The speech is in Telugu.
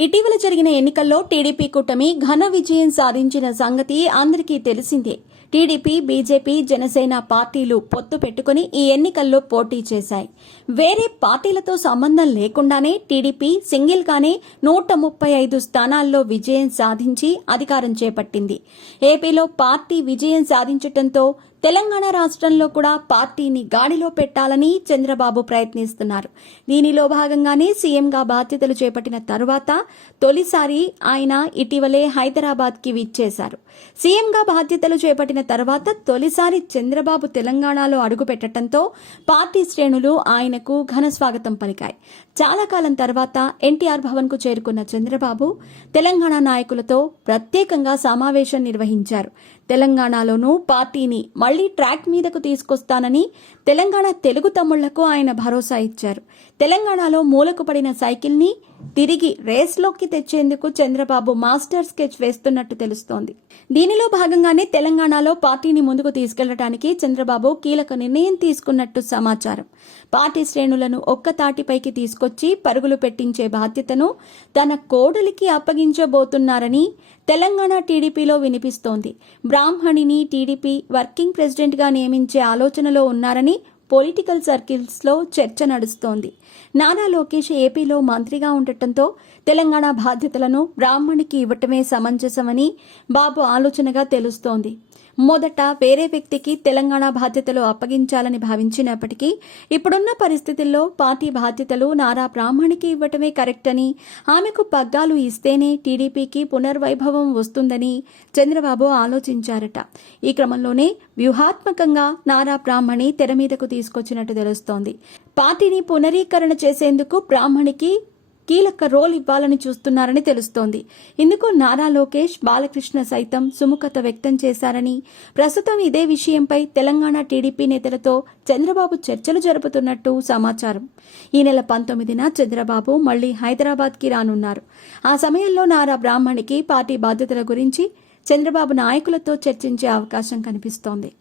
ఇటీవల జరిగిన ఎన్నికల్లో టీడీపీ కూటమి ఘన విజయం సాధించిన సంగతి అందరికీ తెలిసిందే. టీడీపీ, బీజేపీ, జనసేన పార్టీలు పొత్తు పెట్టుకుని ఈ ఎన్నికల్లో పోటీ చేశాయి. వేరే పార్టీలతో సంబంధం లేకుండానే టీడీపీ సింగిల్గానే 135 స్థానాల్లో విజయం సాధించి అధికారం చేపట్టింది. ఏపీలో పార్టీ విజయం సాధించడంతో తెలంగాణ రాష్ట్రంలో కూడా పార్టీని గాడిలో పెట్టాలని చంద్రబాబు ప్రయత్నిస్తున్నారు. దీనిలో భాగంగానే సీఎంగా బాధ్యతలు చేపట్టిన తరువాత తొలిసారి ఆయన ఇటీవలే హైదరాబాద్కి విచ్చేశారు. సీఎంగా బాధ్యతలు చేపట్టిన తర్వాత తొలిసారి చంద్రబాబు తెలంగాణలో అడుగుపెట్టడంతో పార్టీ శ్రేణులు ఆయనకు ఘన స్వాగతం పలికాయి. చాలా కాలం తర్వాత ఎన్టీఆర్ భవన్కు చేరుకున్న చంద్రబాబు తెలంగాణ నాయకులతో ప్రత్యేకంగా సమావేశం నిర్వహించారు. తెలంగాణలోనూ పార్టీని మళ్లీ ట్రాక్ మీదకు తీసుకొస్తానని తెలంగాణ తెలుగు తమ్ముళ్లకు ఆయన భరోసా ఇచ్చారు. తెలంగాణలో మూలకు పడిన సైకిల్ని తిరిగి రేస్లోకి తెచ్చేందుకు చంద్రబాబు మాస్టర్ స్కెచ్ వేస్తున్నట్టు తెలుస్తోంది. దీనిలో భాగంగానే తెలంగాణలో పార్టీని ముందుకు తీసుకెళ్లడానికి చంద్రబాబు కీలక నిర్ణయం తీసుకున్నట్టు సమాచారం. పార్టీ శ్రేణులను ఒక్కతాటిపైకి తీసుకొచ్చి పరుగులు పెట్టించే బాధ్యతను తన కోడలికి అప్పగించబోతున్నారని తెలంగాణ టీడీపీలో వినిపిస్తోంది. బ్రాహ్మణిని టీడీపీ వర్కింగ్ ప్రెసిడెంట్గా నియమించే ఆలోచనలో ఉన్నారని పొలిటికల్ సర్కిల్స్లో చర్చ నడుస్తోంది. నారా లోకేష్ ఏపీలో మంత్రిగా ఉండటంతో తెలంగాణ బాధ్యతలను బ్రాహ్మణికి ఇవ్వటమే సమంజసమని బాబు ఆలోచనగా తెలుస్తోంది. మొదట వేరే వ్యక్తికి తెలంగాణ బాధ్యతలు అప్పగించాలని భావించినప్పటికీ ఇప్పుడున్న పరిస్థితుల్లో పార్టీ బాధ్యతలు నారా బ్రాహ్మణికి ఇవ్వటమే కరెక్ట్ అని, ఆమెకు పగ్గాలు ఇస్తేనే టీడీపీకి పునర్వైభవం వస్తుందని చంద్రబాబు ఆలోచించారట. ఈ క్రమంలోనే వ్యూహాత్మకంగా నారా బ్రాహ్మణి తెర మీదకు తీసుకొచ్చినట్టు తెలుస్తోంది. పార్టీని పునరీకరణ చేసేందుకు బ్రాహ్మణికి కీలక రోల్ ఇవ్వాలని చూస్తున్నారని తెలుస్తోంది. ఇందుకు నారా లోకేష్, బాలకృష్ణ సైతం సుముఖత వ్యక్తం చేశారని, ప్రస్తుతం ఇదే విషయంపై తెలంగాణ టీడీపీ నేతలతో చంద్రబాబు చర్చలు జరుపుతున్నట్టు సమాచారం. ఈ నెల 19న చంద్రబాబు మళ్లీ హైదరాబాద్కి రానున్నారు. ఆ సమయంలో నారా బ్రాహ్మణికి పార్టీ బాధ్యతల గురించి చంద్రబాబు నాయకులతో చర్చించే అవకాశం కనిపిస్తోంది.